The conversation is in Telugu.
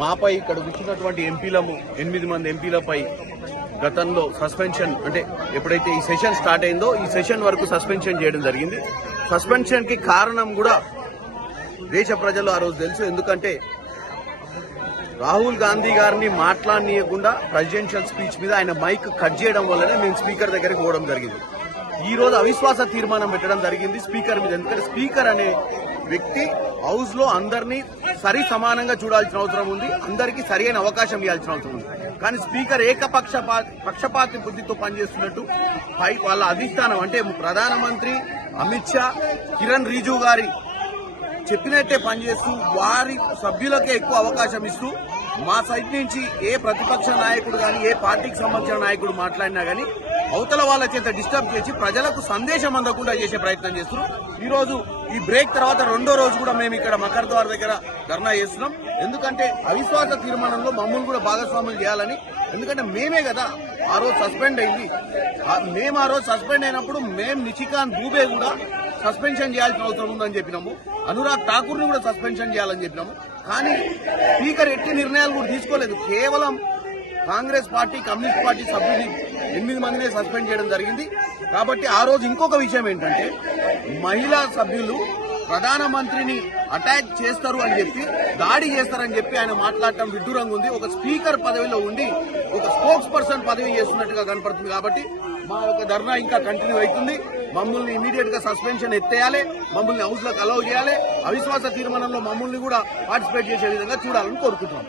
మాపై ఇక్కడ కూర్చున్నటువంటి ఎంపీలము 8 మంది ఎంపీలపై గతంలో సస్పెన్షన్ అంటే ఎప్పుడైతే ఈ సెషన్ స్టార్ట్ అయిందో ఈ సెషన్ వరకు సస్పెన్షన్ చేయడం జరిగింది. సస్పెన్షన్ కి కారణం కూడా దేశ ప్రజలు ఆ రోజు తెలుసు. ఎందుకంటే రాహుల్ గాంధీ గారిని మాట్లాడనీయకుండా ప్రెసిడెన్షియల్ స్పీచ్ మీద ఆయన మైక్ కట్ చేయడం వల్లనే మేము స్పీకర్ దగ్గరికి పోవడం జరిగింది. ఈ రోజు అవిశ్వాస తీర్మానం పెట్టడం జరిగింది స్పీకర్ మీద. ఎందుకంటే స్పీకర్ అనే వ్యక్తి హౌస్ లో అందరినీ సరి సమానంగా చూడాల్సిన అవసరం ఉంది, అందరికీ సరైన అవకాశం ఇవ్వాల్సిన అవసరం ఉంది. కానీ స్పీకర్ పక్షపాతి బుద్ధితో పనిచేస్తున్నట్టు వాళ్ళ అధిష్టానం అంటే ప్రధానమంత్రి అమిత్ షా, కిరణ్ రిజిజు గారి చెప్పినట్టే పనిచేస్తూ వారి సభ్యులకే ఎక్కువ అవకాశం ఇస్తూ మా సైడ్ నుంచి ఏ ప్రతిపక్ష నాయకుడు కానీ ఏ పార్టీకి సంబంధించిన నాయకుడు మాట్లాడినా కానీ అవతల వాళ్ళ చేత డిస్టర్బ్ చేసి ప్రజలకు సందేశం అందకుండా చేసే ప్రయత్నం చేస్తున్నారు. ఈ రోజు ఈ బ్రేక్ తర్వాత రెండో రోజు కూడా మేము ఇక్కడ మకర్ ద్వార్ దగ్గర ధర్నా చేస్తున్నాం. ఎందుకంటే అవిశ్వాస తీర్మానంలో మమ్మల్ని కూడా భాగస్వాములు చేయాలని. ఎందుకంటే మేమే కదా ఆ రోజు సస్పెండ్ అయింది. మేము ఆ రోజు సస్పెండ్ అయినప్పుడు మేము నిషికాంత్ దూబే కూడా సస్పెన్షన్ చేయాల్సిన అవసరం ఉందని చెప్పినాము. అనురాగ్ ఠాకూర్ ని కూడా సస్పెన్షన్ చేయాలని చెప్పినాము. కానీ స్పీకర్ ఎట్టి నిర్ణయాలు కూడా తీసుకోలేదు. కేవలం కాంగ్రెస్ పార్టీ, కమ్యూనిస్ట్ పార్టీ సభ్యులు 8 మందినే సస్పెండ్ చేయడం జరిగింది. కాబట్టి ఆ రోజు ఇంకొక విషయం ఏంటంటే మహిళా సభ్యులు ప్రధానమంత్రిని అటాక్ చేస్తారు అని చెప్పి, దాడి చేస్తారని చెప్పి ఆయన మాట్లాడటం విడ్డూరంగా ఉంది. ఒక స్పీకర్ పదవిలో ఉండి ఒక స్పోక్స్ పర్సన్ పదవి చేస్తున్నట్టుగా కనపడుతుంది. కాబట్టి మా యొక్క ధర్నా ఇంకా కంటిన్యూ అవుతుంది. మమ్మల్ని ఇమీడియట్ గా సస్పెన్షన్ ఎత్తేయాలి, మమ్మల్ని హౌస్ లోకి అలౌ చేయాలి, అవిశ్వాస తీర్మానంలో మమ్మల్ని కూడా పార్టిసిపేట్ చేసే విధంగా చూడాలని కోరుకుంటున్నాం.